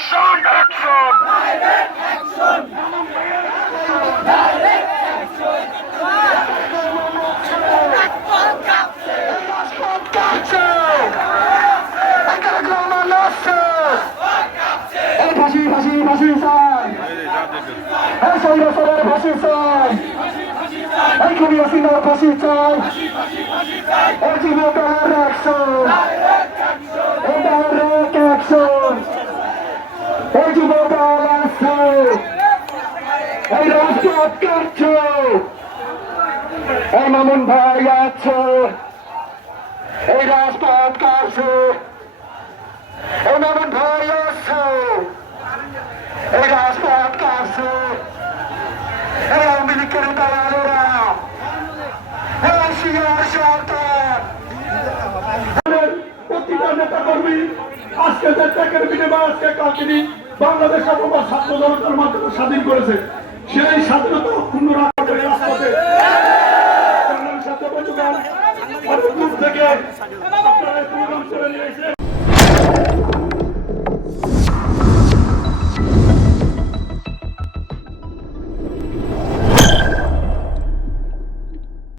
Action action ফাঁসি ফাঁসি ফাঁসি চাই এই শহীদ সরের ফাঁসি চাই এই খুবই হাসিনার ফাঁসি চাই এই জীবনের অ্যাকশন এই ডাইরেক্ট অ্যাকশন এই যুবদল আছে। এই রাজপথ কাটছে এই মামুন ভাই আছে। এই এই মামুন ভাই আছে। এই রাজপথ কাটছে এই আওয়ামী লীগের দালালেরা এই শিয়ার সরকার। প্রতিটা নেতা কর্মী আজকে যে বিনিময় আজকে কালকিনি বাংলাদেশ আবহাওয়া ছাত্র জনতার মাধ্যমে স্বাধীন করেছে। সেই স্বাধীনতা অক্ষুণ্ণ রাখতে থেকে আপনারা